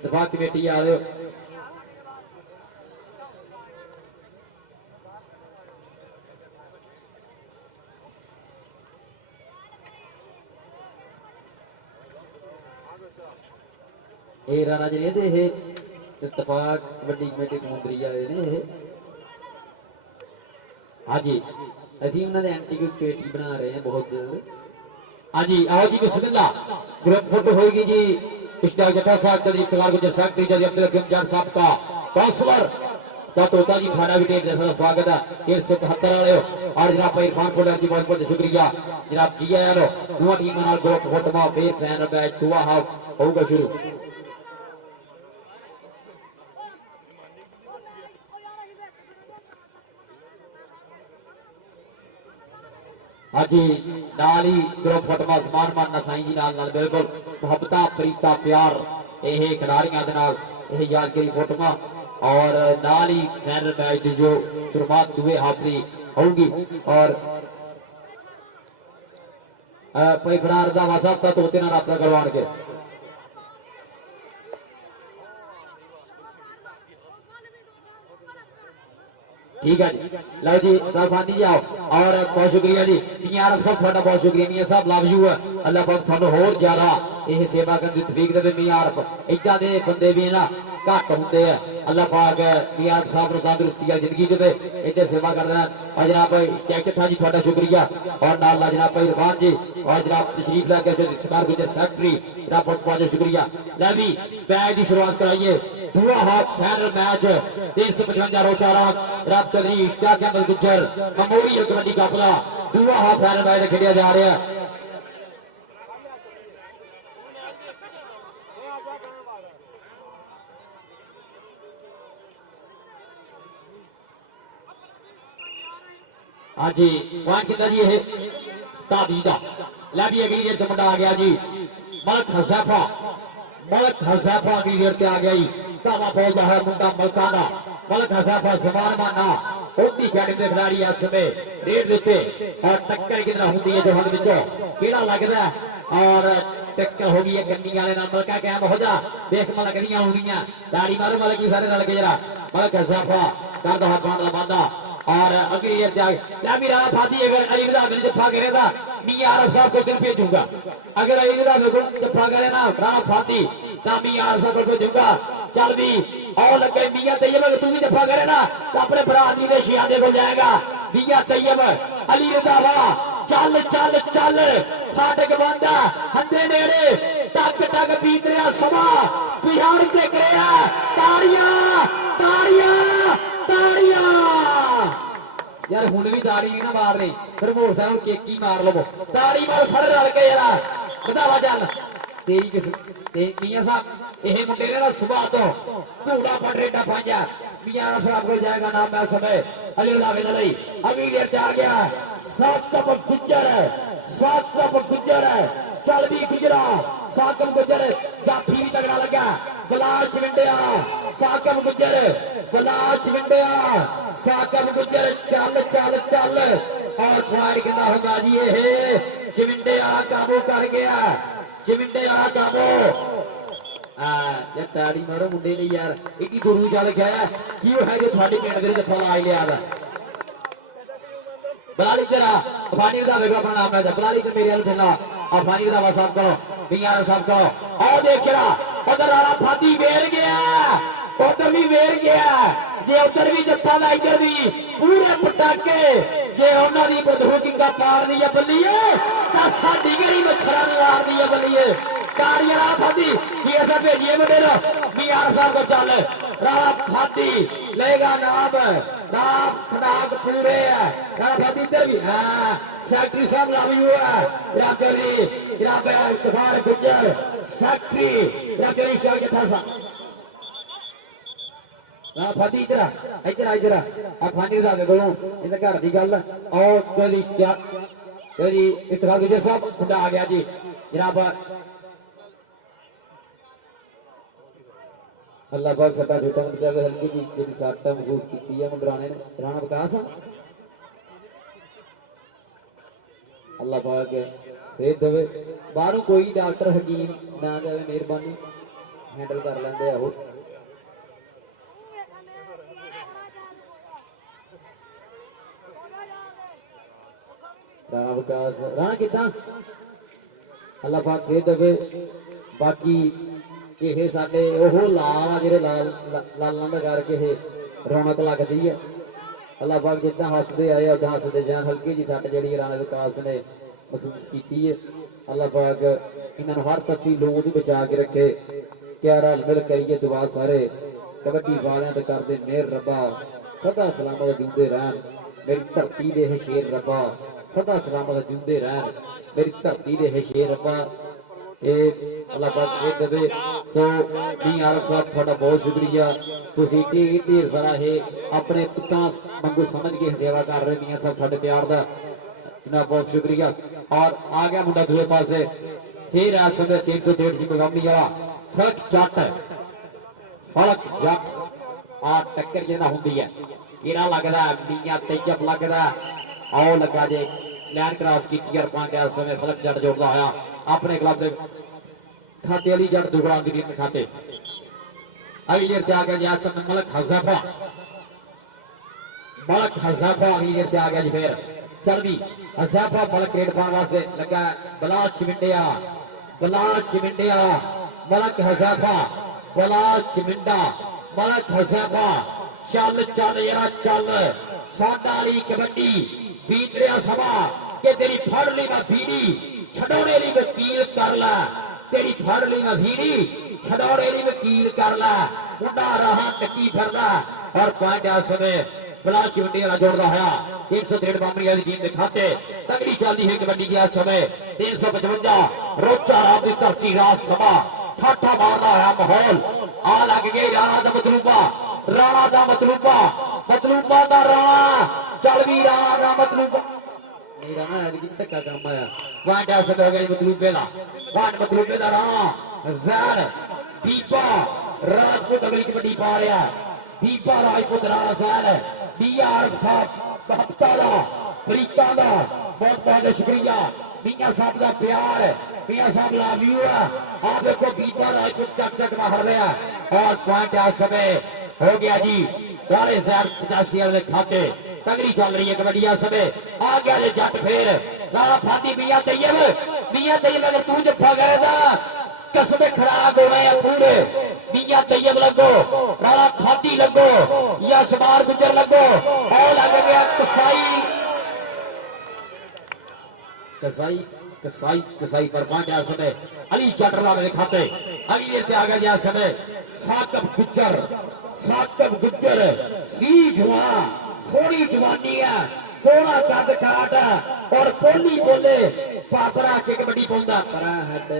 दफा कमेटी आ रहे हो राणा जी ने इतफाक कबड्डी कमेटी समुद्री आए ने हाँ जी अभी उन्होंने एंटी की पेटी बना रहे हैं बहुत जल्द हाँ जी आओ जी बिस्मिल्लाह ग्रुप फोटो होगी जी इश्तियाक जट्टा साहब का जी इफ्तिखार गुजर साहब की जी अब्दुल हकीम जान साहब का काउंसलर तोता जी थाना भी टेर जैसा स्वागत है 173 वाले हो और जनाब इरफान कोडर जी बहुत बहुत शुक्रिया जनाब जी आया लो दुआ टीम नाल ग्रुप फोटो में फिर फैन मैच दुआ होगा शुरू हाँ जी नाल ही ग्रुप फुटबॉल समान मानना साईं जी नाल बिल्कुल मुहब्बत प्रीता प्यार यह खिलाड़ियों के नाल यह यादगिरी फोटोआं और नाल ही फाइनल मैच की जो शुरुआत दुए हाफरी होगी और भाई फरार रंधावा साहब साथ होते ना रब्ता करवा के ठीक है जी लो जी सरफानी जी आओ और बहुत शुक्रिया जी मियां आरफ साहब थोड़ा बहुत शुक्रिया मियां साहब लव यू है अल्लाह पाक थानू होर ज्यादा यह सेवा करने की तौफीक दे मियां आरफ इदा दे बंदे भी ना घट होंगे अल्लाह पाक मियां आरफ साहब नूं तंदुरुस्ती जिंदगी दे इधर सेवा करते हैं और जनाब जैकट जी थोड़ा शुक्रिया और नाल जनाब भाई इरफान जी और जनाब तशरीफ लैके इफ्तिखार गुजर सेक्रेटरी जनाब बहुत बहुत शुक्रिया लै भी मैच की शुरुआत कराइए दुआ हाफ फाइनल मैच 355 रोचा रब चौधरी इश्तियाक अहमद गुज्जर मेमोरियल कबड्डी काफिला दुआ हाफ फाइनल मैच खेलिया जा रहा है हाँ जी पॉइंट कितना जी ये ताबी का लै भी अगली देर मुंडा आ गया जी मलक हज़ैफा अगली देर पे आ गया जी कावा बोलता है मुंडा मलकाना मलक हज़ैफा जमान माना होती अकेडमी के खिलाड़ी इस समय रेड देते और टक्कर कितना होती है जहां विचों केड़ा लगदा और टक्कर हो गई है गन्नी वाले नाल मलका कैम हो जा देख मलक गनियां हो गईयां दाढ़ी मारो मलक की सारे रल के जरा मलक हज़ैफा करदा हकान दा बांदा और अगली ये त्याग ला भी रहा फादी अगर अली रजा ने जफा करेगा मियां आरफ साहब को दिल भेजूंगा अगर अली रजा को जफा करे ना राणा फादी ता मियां आरफ साहब को भेजूंगा चल भी और लगे मियां तैयब अगर तू भी जफा करे ना तो अपने भरा दी दे शियादे को जाएगा मियां तैयब अली रजा वाह चल चल चल फाटक बंदा हंदे नेड़े टक टक बीत रहा समा बिहार के गया ताड़ियां ताड़ियां ताड़ियां यार हुण भी ताड़ी नहीं ना मार रही फिर मोर साहब केक ही मार लो ताड़ी मार सारे रल के यार बधावा चल तेरी किस मियां साहब यह मुंडे ने ना सुबह तो घोड़ा फट रेडा पाया मियां साहब को जाएगा नाम मैं समय अली लावे लई अभी देर आ गया साकब गुज्जर है चल भी गुजरा साकब गुज्जर जाफी भी तगड़ा लगा गलाच विंडिया साकब गुज्जर गलाच विंडिया साकब गुज्जर चल चल चल और फायर कितना होगा जी ये चिविंडिया काबू कर गया चिविंडिया काबू यार ताड़ी मारो मुंडे ने यार इतनी दूर चल गया की है जो थोड़ी पिंड दे जफा ला लिया बलाली जरा अफानी रंधावे को अपना नाम है बलाली के मेरे खेलना अफानी रंधावा साहब करो मियां साहब करो और देख रहा उधर राणा फादी वेर गया उधर भी वेर गया जे उधर भी जफा ला इधर भी पूरे पटाके जे उन्होंने बदहूकिंगा पार दी है बल्लीए तो साडी गरी मच्छरा मार दी है बल्लीए ताड़ियां राणा फादी की ऐसा भेजिए मुंडे मियां साहब को चल राणा फादी लेगा नाम नाम खनाग पूरे है राणा फादी इधर भी हाँ सेक्रेटरी साहब लावी हुआ है इफ्तिखार गुज्जर सेक्रेटरी इधर राणा फादी इधर इधर इधर अफानी रंधावे को इधर घर की गल और इफ्तिखार गुज्जर साहब मुंडा आ गया जी जनाब अल्लाह पाक सट्टा झूठा बचावे हल्की जी जी सट्टा महसूस की है मंदराने ने राणा विकास अल्लाह पाक सेहत देवे बाहरों कोई डॉक्टर हकीम ना जाए मेहरबानी हैंडल कर लेंगे वो राणा विकास राणा कितना अल्लाह पाक सेहत देवे बाकी ये साडे ओह लाल जेडे लाल लालां दा करके रौनक लगती है अल्लाह पाक जिदा हसते आए उदा हसते जान हल्की जी सट जी राणा विकास ने महसूस की है अल्लाह पाक इन्होंने हर तत्ती लोग भी बचा के रखे क्या रल मिल करिए दुआ सारे कबड्डी वालियां ते करदे मेहर रब्बा सदा सलामत जींदे रहन मेरी धरती दे शेर रब्बा सदा सलामत जींदे रहन मेरी धरती दे शेर रब्बा अल्लाह पाक से देवे सो दी आरफ साहब थोड़ा बहुत शुक्रिया तुसी ढेर सारा है अपने पुत्तां वांगू समझ के सेवा कर रहे मियां साहब थोड़े प्यार दा जनाब बहुत शुक्रिया और आ गया मुंडा दूसरे पासे फिर आज समय 363 की मुकाबली वाला फलक जट आ टक्कर जेना हुंदी है केड़ा लगदा मियां तेजब लगदा आओ लगा जे लैन क्रॉस की और पांड्या समय फलक जट जोड़दा होया अपने क्लब के खाते वाली जट दुगड़ा की टीम खाते अगली आ गया समय मलक हज़ाफा अगली आ गया जी फिर चलदी हज़ाफा मलक रेड पाने वास्ते लगा बलाल चिमिंडिया मलक हज़ाफा बलाल चिमिंडा मलक हज़ाफा चल चल यारा चल साडा वाली कबड्डी बीत रहा सभा के तेरी फड़ ली मैं भीड़ी छडौने ली वकील कर ला तेरी फड़ ली मैं भीड़ी छडौने ली वकील कर ला मुंडा रहा टकी फिरदा और पॉइंट आ समय बला चिमंडी वाला जोड़दा है 163 बामरी वाली टीम के खाते तगड़ी चलती है कबड्डी के समय 355 रोचा राम की धरती राज सभा ठाठा मारदा है माहौल आ लग गए राणा दा मतलूबा दा राणा चल भी राणा दा मतलूबा नहीं राणा है धक्का काम आया पॉइंट आ सकता है मतलूबे दा पॉइंट मतलूबे दा राणा जैन दीपा राजपूत अगली कबड्डी पा रहा दीपा राजपूत राणा जैन डीआर साहब हफ्ता दा प्रीता दा बहुत बहुत शुक्रिया मियां साहब दा प्यार मियां साहब लव यू आप देखो दीपा राजपूत चक मार रहा और पॉइंट आ समय हो गया जी राणे जैन 85 वाले खाते तगड़ी चल रही है कबड्डी समय आ गया जे जट फिर राणा फादी मियां तैयब अगर तू जफा गए कसमे खराब हो रहे हैं पूरे मियां तैयब लगो राणा फादी लगो या समार गुजर लगो और लग गया कसाई पर पॉइंट आ समय अली चटरला मेरे खाते अगली आ गया समय साकब गुजर सी जवान थोड़ी जवानी है सोना कद काट और पोली बोले पापरा के कबड्डी पाउंदा परा हट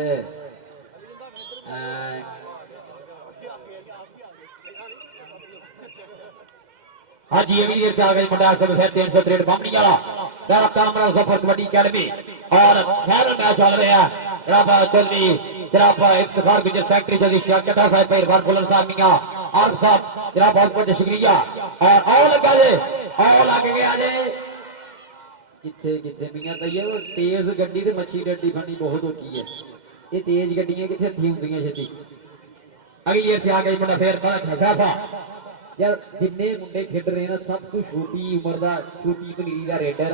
हाँ जी अगली देर आ गई मुंडा सब फिर 363 बामनी वाला कामरा सफर कबड्डी अकेडमी और फाइनल मैच चल रहा है जनाब चौधरी जनाब इफ्तिखार गुजर सेक्रेटरी जल्दी चट्टा साहब इरफान फुलर साहब मियां आर साहब जनाब बहुत बहुत शुक्रिया और आओ लगा जे आओ लग गया जे किथे किथे मियां तैयब तेज गड्डी ते मच्छी डड्डी फड़नी बहुत औखी है ये तेज गड्डियां किथे हथी हुंदियां छेती अगली देर आ गई मुंडा फिर हज़ाफा यार जिन्ने मुंडे खेड रहे ना सब तो छोटी उम्र का छोटी पनीरी का रेडर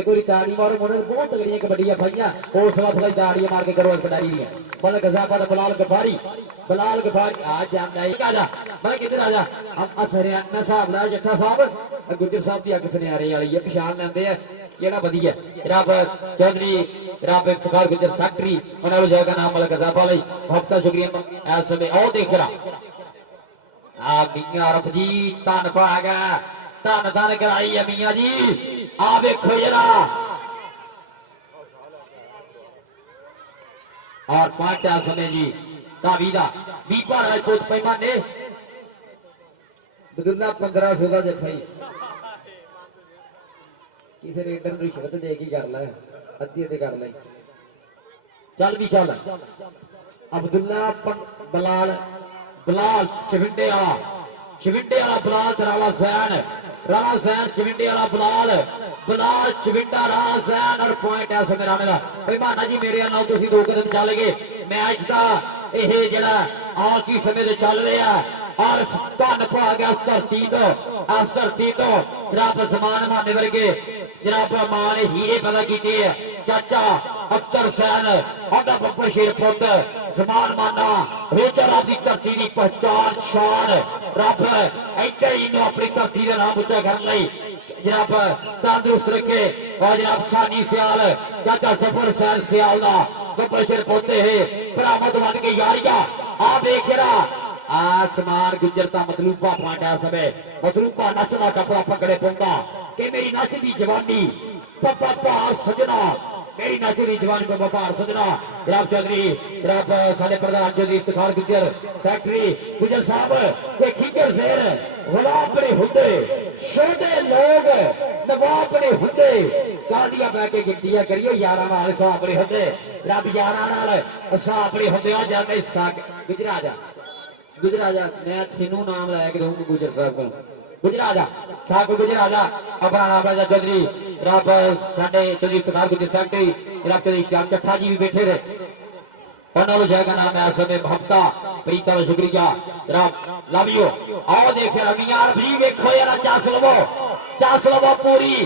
एक बार ताड़ी मारो मुंडे बहुत तगड़ियां कबड्डियां पाइयां हौसला फलाई ताड़ियां मार के करो इस खिडारी दी मतलब गजाफा बलाल गफारी आज जाना है आजा मैं किधर आजा हम असरियाना साहब ला जट्ठा साहब गुजर साहब की अग सनियारे वाली है पछाण लेंदे है केड़ा वधिया जनाब चौधरी जनाब इफ्तिखार गुजर सेक्रेटरी उन्हां नु जाएगा नाम मतलब गजाफा लई बहुत बहुत शुक्रिया इस समय आओ देख रहा मियां रफ जी धन पागा धन कराई है मियां जी आ देखो जरा और पांचा समय जी दावीदा दीपा राजपूत पैमाने बदुल्ला 1500 का जफाई किसी रेडर ਨੂੰ ਰਿਸ਼ਵਤ ਦੇ ਕੇ ਕਰ ਲੈ ਅੱਧੀ ਤੇ ਕਰ ਲੈ ਚੱਲ ਵੀ ਚੱਲ ਅਬਦੁੱਲਾ बलाल चिविंडे वाला बलाल राणा जैन चिविंडे वाला बलाल चिविंडा राणा जैन और पॉइंट है समय राणे का मेहमाना जी मेरे नाल तुसीं 2 कदम चल गए मैच का यह जड़ा आखिरी समय से चल रहा है और धन पा गया इस धरती तो जनाब समान माने वर्गे जनाब मां ने हीरे पैदा किए चाचा अख्तर सैन आधा बब्बर शेर पुत समान माना रोचा रात की धरती की पहचान शान रब इधर ही अपनी धरती का नाम उच्चा करने जनाब तंदुरुस्त रखे और जनाब छानी सियाल चाचा सफर सैन सियाल का बब्बर शेर पोते है बरामद बन के यारिया आ देख रहा आसमान गुजरता मतलूबा पांडा समय मतलूबा नचना कपड़ा पकड़े पौंदा कि मेरी नचदी जवानी भार सजना मेरी नचदी जवानी भार सजना जनाब चौधरी जनाब साडे प्रधान चौधरी इफ्तिखार गुजर सैकटरी गुजर साहब ते खिगर शेर गुलाम बड़े हुंदे छोटे लोग नवाब बड़े हुंदे कालियां बह के गिनतियां करियो यारां नाल हिसाब बड़े हुंदे रब यारां नाल हिसाब बड़े हुंदे आ जाने साग गुजराजा मैं थीनू नाम लाया कि दूंगा गुजर साहब को गुजराजा साहब गुजराजा अपना नाम राजा चौधरी जनाब साडे चौधरी इफ्तिखार गुजर सैकटरी जनाब चौधरी श्याम चट्ठा जी भी बैठे रहे उन्होंने जगह नाम है समय भक्ता प्रीता का शुक्रिया जनाब लवियो आओ देखे रमिया भी वेखो यार चास लवो पूरी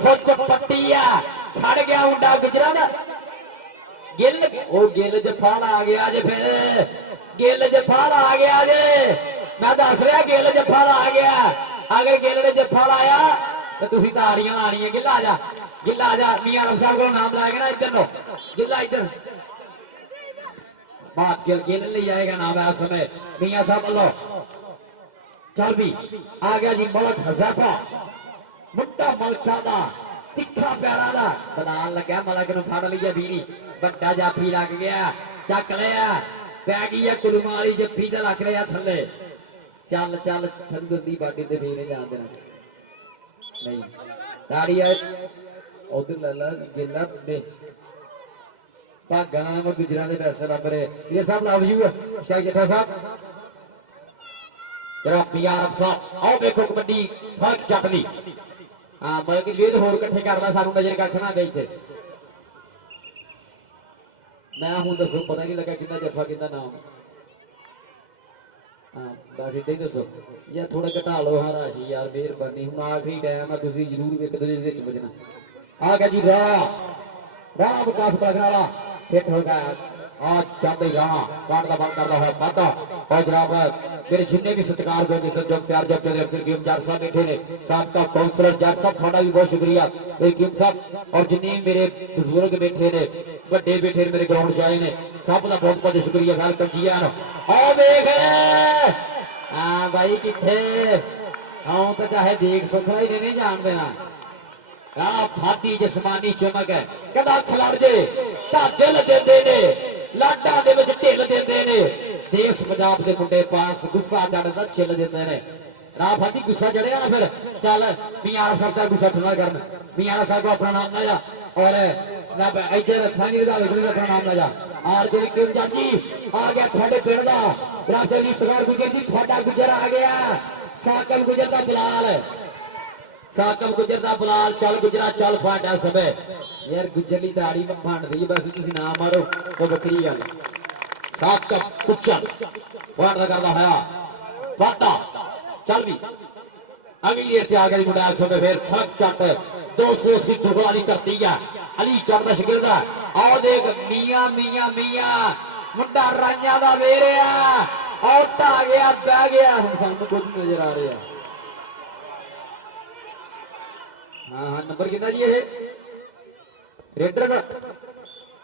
खुद को पट्टी है खड़ गया उंडा गुजरा गिल ओ गिल जफाल आ गया जे फिर गिल जफाल आ गया जे मैं दस रहा गिल जफाल आ गया अगर गिल ने जफा लाया तो तुम ताड़ियां लानिया गिला आ जा मियां रब साहब को नाम लाएगा ना इधर लो गिला इधर बात गिल ले जाएगा नाम है समय मियां साहब लो चल भी आ गया जी मलक हज़ैफा मुंडा मलका दा तिखा प्यारा दा बनान लगा मलक नु फड़ लिया बीरी बड़ा जाफी लग गया चक लिया पै गई है कुलुमा वाली जफ्फी च रख लिया थले चल चल थंदर दी बाडी ते फेरे जान देना नहीं दाड़ी है उधर लला गिला बे भागा नाम गुजरा दे पैसे रब रे ये सब लव यू शाह जट्टा साहब जरा पीआर साहब आओ देखो कबड्डी फर्क चटनी हां मतलब कि वेद होर इकट्ठे करदा सानू नजर कख ना गई थे मैं हूं दसो पता नहीं लगा कितना जफा कितना नाम हाँ बस इतना ही दसो यार थोड़ा घटा लो हाँ राशि यार मेहरबानी हूं आखिरी टाइम है तुम जरूर एक दूसरे विच बजना आ गया जी राणा विकास बगनाला फिट हो गया आज चाहते राणा काट का बंद करता है पाता और जनाब मेरे जिन्ने भी सत्कार जो सज्जन प्यार जो तेरे अब्दुल कीम जट साहब बैठे ने साथ का काउंसलर जट साहब थोड़ा भी बहुत शुक्रिया कीम साहब और जिन्ने मेरे बुजुर्ग बैठे ने बड़े बैठे मेरे ग्राउंड से आए ने सब का बहुत बहुत शुक्रिया वेलकम जी आओ देख हाँ भाई किथे हाँ तो चाहे देख सुथरा ही नहीं जान देना फाटी जिस्मानी चमक है कदा खिलाड़ जे दिल देंदे ने लाडा दे विच ढिल देंदे ने देश पंजाब दे मुंडे पास गुस्सा चढ़दा छिल देंदे ने राह फाटी गुस्सा चढ़िया ना फिर चल मियां साहब का गुस्सा ठंडा करन मियां साहब को अपना नाम ला और रब इधर थानी रदा विच अपना नाम ला और जेडी किम जाजी आ गया थोड़े पिंड दा रब तेरी इफ्तिखार गुजर जी थोड़ा गुजर आ गया साकल गुजर दा बिलाल साकल गुजर दा बिलाल चल गुजरा चल फाटा समय यार गुजरली ताड़ी में फंड दी बस तुसी ना मारो तो बकरी गल साकल कुचल फंड दा करदा होया फाटा चल भी अगली लेर ते आ गया मुंडा समय फिर फक चट 280 टुकड़ा वाली करती है अली चढ़दा शगिरदा आओ देख मियां मियां मियां मुंडा रांझा दा वेरिया औट आ गया बह गया हम सामने कुछ नजर आ रहा है हाँ हाँ नंबर कितना जी ये रेडर का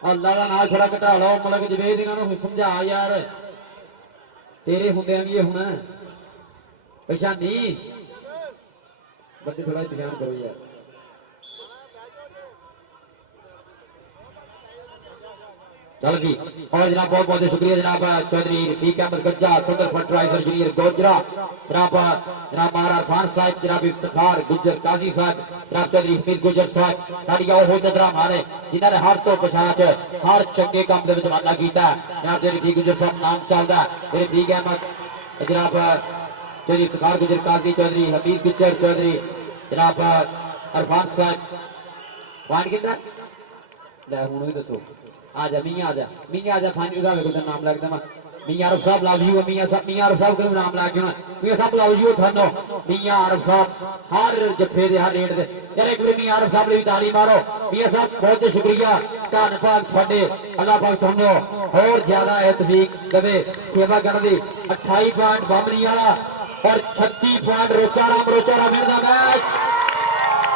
अल्लाह का नाम थोड़ा घटा लो मतलब जवेद इन्होंने समझा यार तेरे होंदे भी ये होना पछानी बंदे थोड़ा ध्यान करो यार चल भी और जनाब बहुत बहुत शुक्रिया जनाब चौधरी रफीक अहमद गज्जा सदर फर्टिलाइजर जूनियर गोजरा जनाब महाराज खान साहब जनाब इफ्तिखार गुजर काजी साहब जनाब चौधरी हमीद गुजर साहब साड़ी आओ हो नजर मारे जिन्होंने हर तो पछाच हर चंगे काम के वादा किया जनाब रफीक गुजर साहब नाम चलता रफीक अहमद जनाब चौधरी इफ्तिखार गुजर काजी चौधरी हमीद गुजर चौधरी जनाब अरफान साहब वन कितना लै हूं भी दसो आजा मियां आजा फाइनल का नाम लगता मैं मियां अरब साहब लव यू मियां अरब साहब को नाम ला के मियां साहब लव यू थानो मियां अरब साहब हर जफे दे हर रेट दे यार एक बार मियां अरब साहब ने भी ताली मारो मियां साहब बहुत बहुत शुक्रिया धन्यवाद छे अल्लाह पाक थानो और ज्यादा तौफीक देवे सेवा करने दी 28 पॉइंट बमनी वाला और 36 पॉइंट रोचाराम का मैच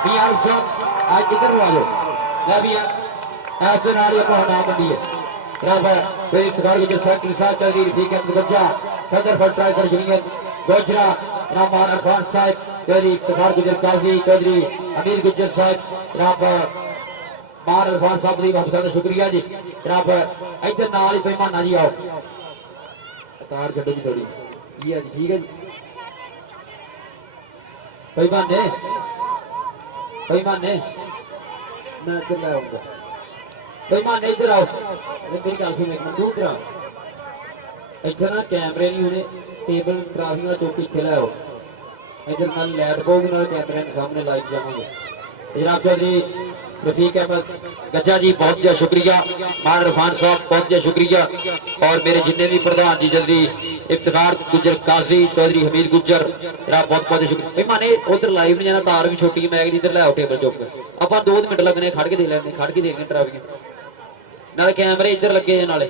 मियां अरब साहब आज किधर आ जाओ मैं भी ऐसे नाल ही अपना नाम मंडी है फिर इफ्तिखार के जो सेक्रेटरी साहब चौधरी रफीक अहमद गज्जा सदर फर्टिलाइजर यूनियन गोजरा रामान अरफान साहब चौधरी इफ्तिखार गुजर काजी चौधरी अमीर गुजर साहब जनाब मान अरफान साहब दी बहुत ज्यादा शुक्रिया जी जनाब इधर नाल ही पैमाना जी आओ कार छड्डो जी थोड़ी ये है जी ठीक है जी पैमाने मैं इधर ले आऊंगा पैमाने इधर आओ मेरी गल सुन एक मिनट तू इधर आओ इधर ना कैमरे नहीं होने टेबल ट्राफियां चौक इतने ले आओ इधर नाल लाइट पऊगी नाल कैमरे के सामने लाइव जावांगे जनाब चौधरी रफीक अहमद गज्जा जी बहुत बहुत शुक्रिया मान इरफान साहब बहुत बहुत शुक्रिया और मेरे जितने भी प्रधान जी जल्दी इफ्तिखार गुजर काजी चौधरी हमीद गुजर जनाब बहुत बहुत शुक्रिया पैमाने उधर लाइव नहीं जाना तार भी छोटी मैं इधर ले आओ टेबल चौक आप 2 मिनट लगने खड़ के देख लेंगे खड़ के देखने ट्राफियां नाले कैमरे इधर लगे नाले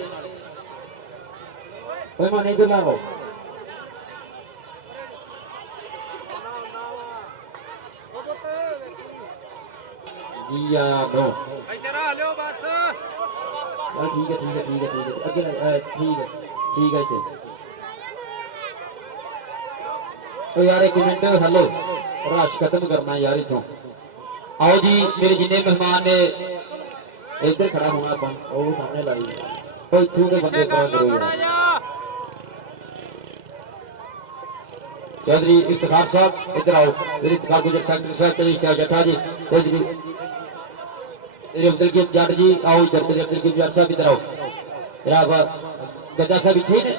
पैमाने इधर लाओ जी नो ठीक है अगे ठीक है तो यार एक मिनट हेलो रश खत्म करना यार इथों आओ जी मेरे जिन्ने मेहमान ने इधर खड़ा होना अपन वो सामने लाई कोई इथों के बंदे करो यार चौधरी इफ्तिखार साहब इधर आओ इफ्तिखार गुजर सेक्रेटरी साहब चलिए क्या जटा जी चौधरी अब्दुल की जट जी आओ इधर अब्दुल की जट साहब इधर आओ जनाब गद्दा साहब इतने ने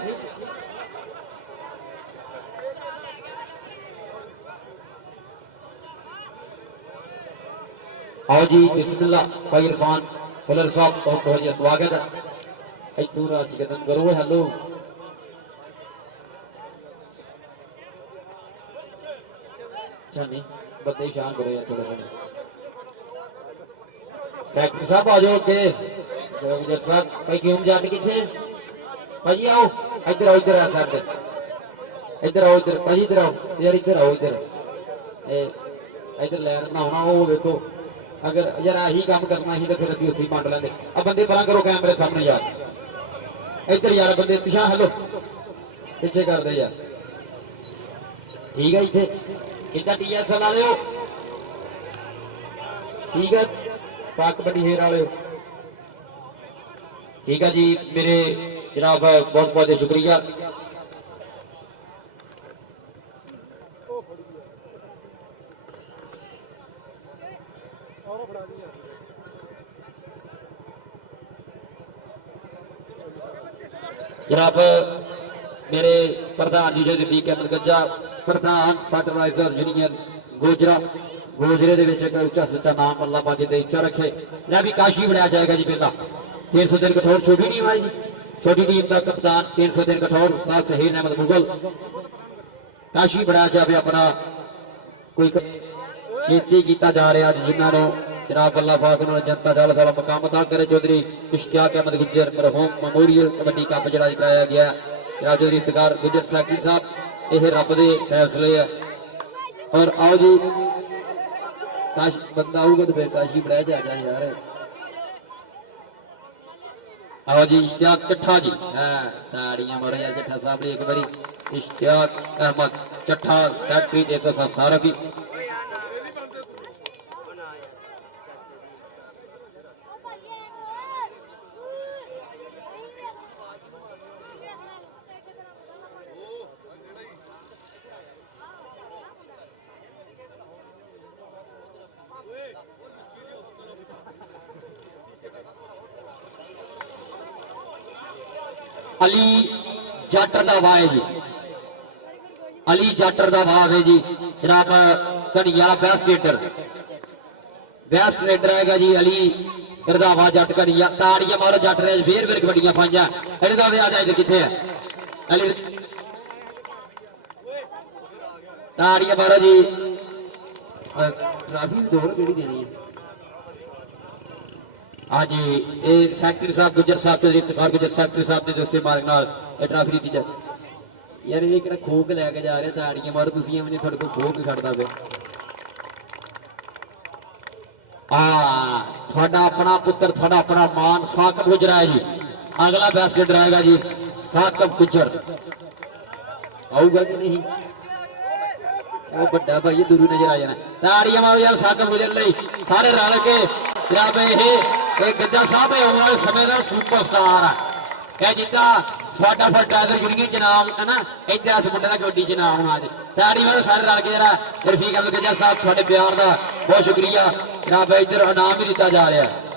आओ जी बिस्मिल्लाह भाई इरफान फुलर साहब बहुत बहुत स्वागत है इतू राशि कदम करो हेलो नहीं बंदे शान करो यार थोड़ा थोड़ा सेक्रेटरी साहब आ जाओ के साहब भाई क्यों जाते किथे भाई आओ इधर आ सर इधर आओ इधर भाई इधर आओ यार इधर आओ इधर लैन बनाना वो देखो अगर यार यही काम करना ही तो फिर असं उत्थे मंड लेंगे अब बंदे परा करो कैमरे सामने यार इधर यार बंदे पिछा हेलो पीछे कर दे यार ठीक है इतने इधर DSL वाले हो ठीक है पाक बड़ी हेर वाले ठीक है जी मेरे जनाब बहुत बहुत शुक्रिया जनाब मेरे प्रधान जी जो रफीक अहमद गज्जा प्रधान फर्टिलाइजर यूनियन गोजरा गोजरे दे विच उच्चा सच्चा नाम अल्लाह पाक दे इच्छा रखे मैं भी काशी बनाया जाएगा जी पहला 300 दिन कठोर छोटी टीम आई जी छोटी टीम का कप्तान 300 दिन कठोर साथ शहीद अहमद मुगल काशी बनाया जाए अपना कोई छेती किया जा रहा जिन्होंने जनाब अल्लाह पाक उन्होंने जनता जाल साला मकाम अदा करे चौधरी इश्तियाक अहमद गुज्जर मरहूम मेमोरियल कबड्डी कप जरा कराया गया जनाब चौधरी इफ्तिखार गुज्जर सेक्रेटरी साहब यह रब के फैसले है और आओ जी काश बंदा आऊगा तो फिर काशी बनाया जाएगा यार आओ जी इश्तियाक चट्ठा जी हाँ ताड़ियां मारो यार चट्ठा साहब ने एक बारी इश्तियाक अहमद चट्ठा सेक्रेटरी देख सारा की अली जाटर का वाह है जी अली जाटर का वाह है जी जनाब घड़िया बेस्ट ट्रेडर है जी अली रंधावा जट घड़िया ताड़ियां मारो जट ने फिर कबड्डियां पाइया इहदा विआह जाए किथे है अली ताड़ियां मारो जी ट्रॉफी दौड़ केड़ी देनी है हाँ जी ये सैकटरी साहब गुजर साहब के इफ्तिखार गुजर सैकटरी साहब ने दोस्ते मार्ग नाल ये ट्रॉफी दी जा यार ये किहड़ा खो के लैके जा रहे ताड़ियां मारो तुसीं एवें थोड़े को खो के खड़दा पे थोड़ा अपना पुत्र थोड़ा अपना मान साकब गुजरा है जी अगला बैस्केट आएगा जी साकब गुजर आऊगा कि नहीं वो बड़ा भाई दूर नजर आ जाना ताड़ियां मारो यार साकब गुजर ले सारे रल के जनाब ये गज्जा साहब आने वाले समय का सुपरस्टार है कह जिदा थोड़ा फिर टाइगर यूनियन जनाब है ना इधर इस मुंडे का कबड्डी च नाम होना ताड़ी वाले सारे रल के जरा रफीक अब्दुल गज्जा साहब थोड़े प्यार का बहुत शुक्रिया जनाब इधर इनाम भी दिता जा रहा है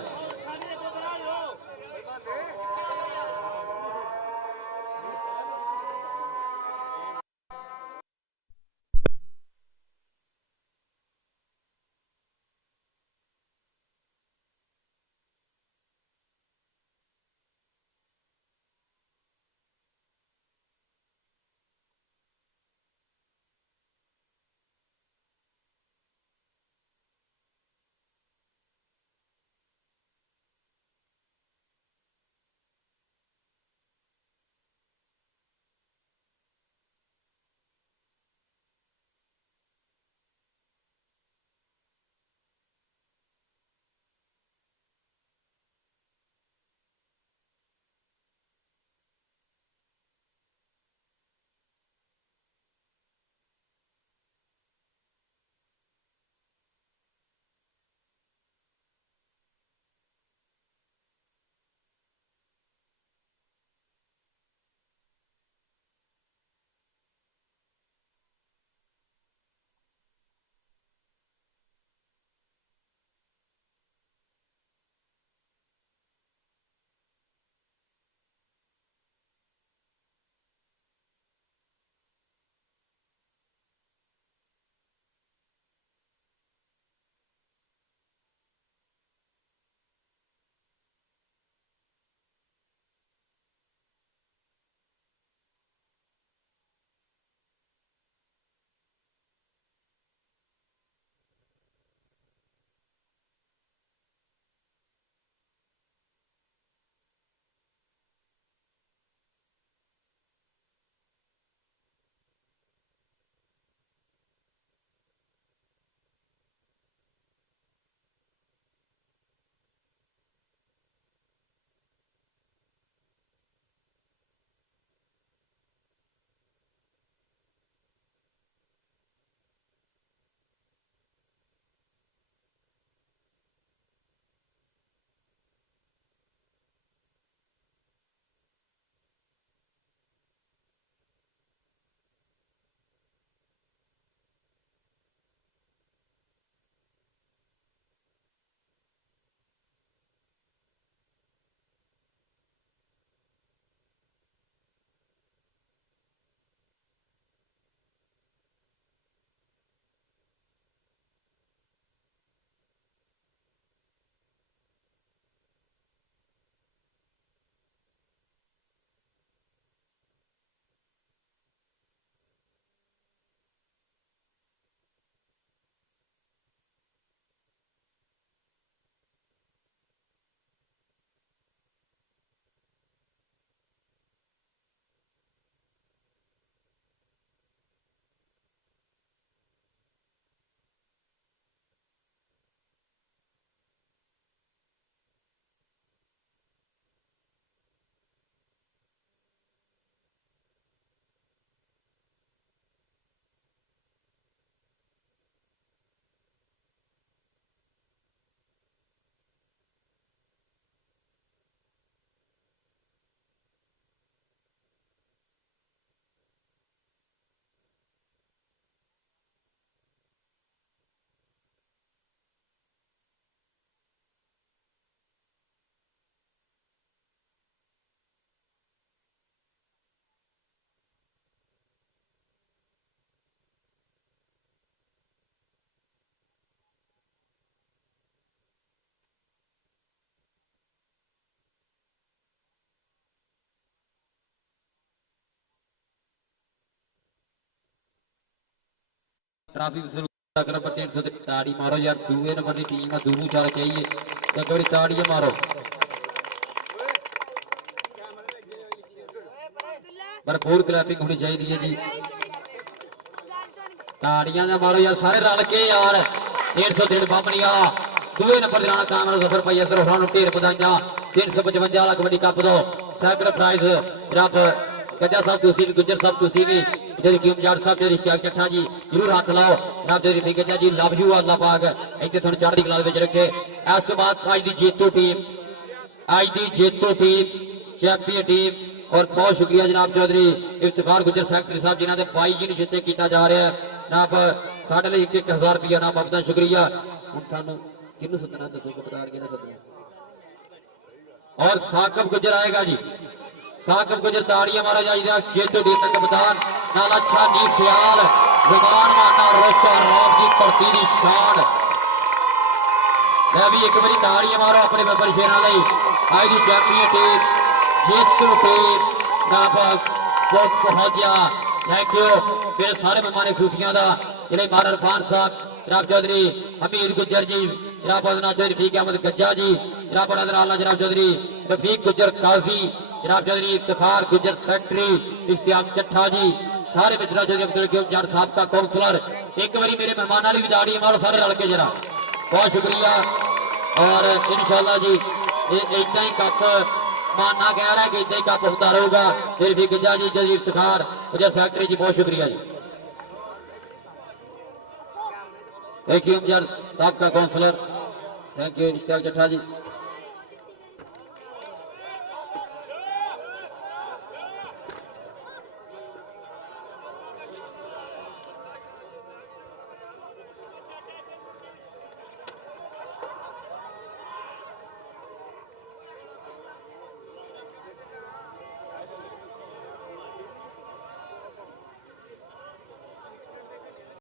ट्रॉफी वसूल नंबर 300 ताड़ी मारो यार दूए नंबर की टीम है दूनू चाल चाहिए तो एक बारी ताड़ी मारो भरपूर क्लैपिंग होनी चाहिए है जी ताड़ियां ना मारो यार सारे रल के यार 150 दिन बामणिया दूए नंबर दिलाना कामयाब सफर पाई असर होना ढेर बधाइयां 355 वाला कबड्डी कप दो सैकड़ प्राइज जनाब गजा साहब तुसी भी गुजर साहब तुसी भी जेरी कीम यार साहब जेरी इश्तियाक चट्ठा जी जरूर हाथ लाओ जनाब जेरी गजा जी लव यू अल्लाह पाक इत्थे थोड़ी चढ़दी कला विच रखे इस बात आज दी जेतू टीम चैंपियन टीम और बहुत शुक्रिया जनाब चौधरी इफ्तिखार गुजर सेक्रेटरी साहब जिन्होंने भाई जी ने जिते किया जा रहा है जनाब साढ़े लिए 1000 रुपया नाम आपका शुक्रिया हुण सानू किन्नू सदना दसो पत्रकार किन्नू सदना और साकब गुजर आएगा जी साकब गुजर ताड़ियां मारा जाएगा जेतू टीम का कप्तान नाल अच्छा नी सियाल जमान माना रोचा रात की धरती की शान मैं भी एक बारी ताड़ियां मारो अपने मेंबर शेरां लई आज दी चैंपियन टीम जेतू टीम नाबाग बहुत गया थैंक यू फिर सारे मेहमान खुशियां का जिले महाराज इरफान साहब जनाब चौधरी हमीद गुजर जी जनाब चौधरी रफीक अहमद गज्जा जी जनाब जनाब चौधरी रफीक गुजर काजी जनाब चौधरी इफ्तिखार गुजर सेक्रेटरी इश्तियाक चट्ठा जी सारे मित्रा चौधरी अब्दुल हकीम जाट साहब का काउंसलर एक बारी मेरे मेहमान वाली भी दाड़ी मारो सारे रल के जरा बहुत शुक्रिया और इंशाल्लाह जी इतना ही कप मानना कह रहा है कि इतना ही कप होता रहूगा फिर भी गजा जी जजी इफ्तिखार गुजर सेक्रेटरी जी बहुत शुक्रिया जी थैंक यू साहब का counsellor thank you Ishtiaq Chattha ji